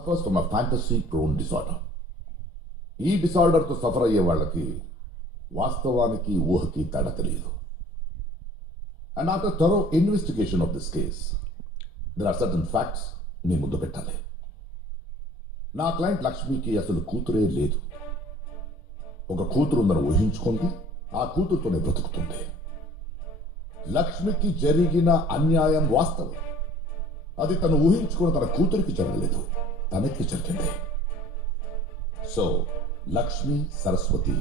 suffers from a fantasy prone disorder. ఈ డిసార్డర్తో suffer అయ్యే వాళ్ళకి వాస్తవానికి ఊహకి తేడా తెలియదు. And after thorough investigation of this case there are certain facts నీ ముందు పెట్టాలి. నా క్లయింట్ లక్ష్మికి అసలు కూతురే లేదు. ఒక కూతురు ఉందని ఊహించుకుంది, ఆ కూతురుతోనే బ్రతుకుతుంది. లక్ష్మికి జరిగిన అన్యాయం వాస్తవం. అది తను ఊహించుకుని తన కూతురికి జరగలేదు, తనకి జరిగింది. సో లక్ష్మి సరస్వతి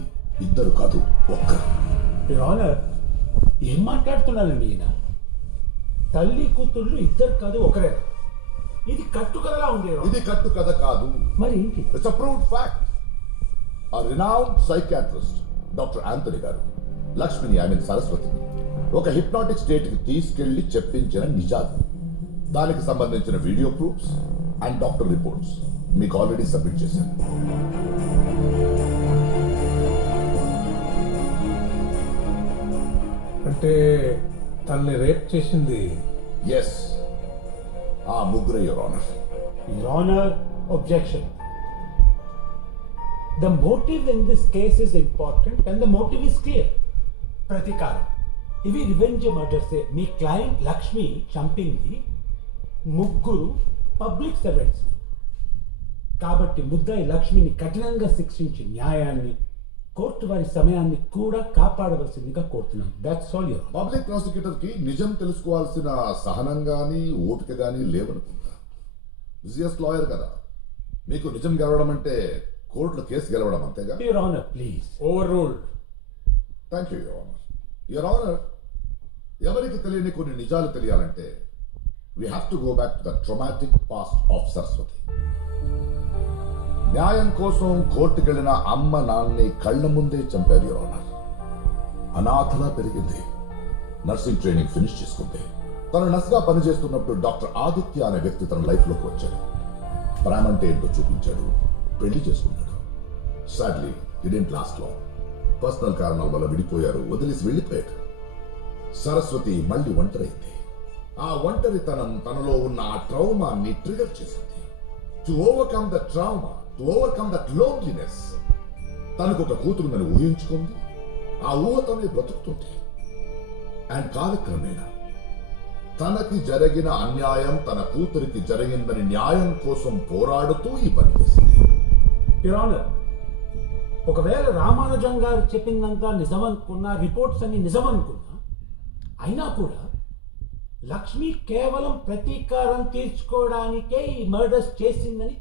ఇద్దరు కాదు, ఒక్కరు. యువర్ ఆనర్, ఏం మాట్లాడుతున్నానండి ఈయన? తల్లి కూతుళ్ళు ఇద్దరు కాదు, ఒకరే. ఇది కట్టుకథలా ఉంది. ఇది కట్టు కథ కాదు, మరి ఏంటి? It's a proved fact. ఆ రినౌండ్ సైకియాట్రిస్ట్ డాక్టర్ ఆంథనీ గారు లక్ష్మిని, ఐ మీన్ సరస్వతిని, ఒక హిప్నాటిక్ స్టేట్ కి తీసుకెళ్లి చెప్పించిన నిజాలు, దానికి సంబంధించిన video proofs and doctor reports మీకు ఆల్రెడీ సబ్మిట్ చేశాను. అంటే తనని రేప్ చేసింది? ఎస్, ఆ ముగ్గురే, your honour. Your honour, objection. The motive in this case is important and the motive is clear. ప్రతీకారం. ఇవి రివెంజ్ మర్డర్స్. మీ క్లయింట్ లక్ష్మి చంపింది ముగ్గురు పబ్లిక్ సర్వెంట్స్. కాబట్టి ముద్దాయి లక్ష్మిని కఠినంగా శిక్షించి న్యాయాన్ని, కోర్టు వారి సమయాన్ని కూడా కాపాడవలసిందిగా కోరుతున్నాను. That's all. Your public prosecutor కి నిజం తెలుసుకోవాల్సిన సహనం గానీ ఓపిక గానీ లేవనుకుంటా. బిజియెస్ట్ లాయర్ కదా, మీకు నిజం గెలవడం అంటే కోర్టులో కేసు గెలవడం అంతేగా. Your honour, please. Over ruled. Thank you, your honour. Your honour, ఎవరికి తెలియని కొన్ని నిజాలు తెలియాలంటే we have to go back to the traumatic past of Saraswati. న్యాయం కోసం కోర్టుకెళ్లిన అమ్మ నాన్నని కళ్ల ముందే చంపారు, యువర్ ఆనర్. అనాథలా పెరిగింది. నర్సింగ్ ట్రైనింగ్ ఫినిష్ చేసుకుంది. తను నర్స్గా పనిచేస్తున్నప్పుడు డాక్టర్ ఆదిత్య అనే వ్యక్తి తన లైఫ్లోకి వచ్చాడు. ప్రేమ అంటే ఏంటో చూపించాడు, పెళ్లి చేసుకున్నాడు. Sadly it didn't last long. Personal కారణాల వల్ల విడిపోయారు, వదిలేసి వెళ్ళిపోయాడు. సరస్వతి మళ్ళీ ఒంటరైంది. ఆ ఒంటరితనం తనలో ఉన్న ఆ ట్రౌమాని ట్రిగర్ చేసింది. To overcome the trauma, to overcome that loneliness, తనకు ఒక కూతురుందని ఊహించుకుంది. ఆ ఊహతోనే బ్రతుకుతుంది. అండ్ కాలక్రమేణా తనకి జరిగిన అన్యాయం తన కూతురికి జరిగిందని న్యాయం కోసం పోరాడుతూ ఈ పని చేసింది. యువర్ ఆనర్, ఒకవేళ రామానుజం గారు చెప్పిందంతా నిజమనుకున్నా, రిపోర్ట్స్ అన్ని నిజమనుకున్నా, అయినా కూడా లక్ష్మి కేవలం ప్రతీకారం తీర్చుకోవడానికే ఈ మర్డర్స్ చేసిందని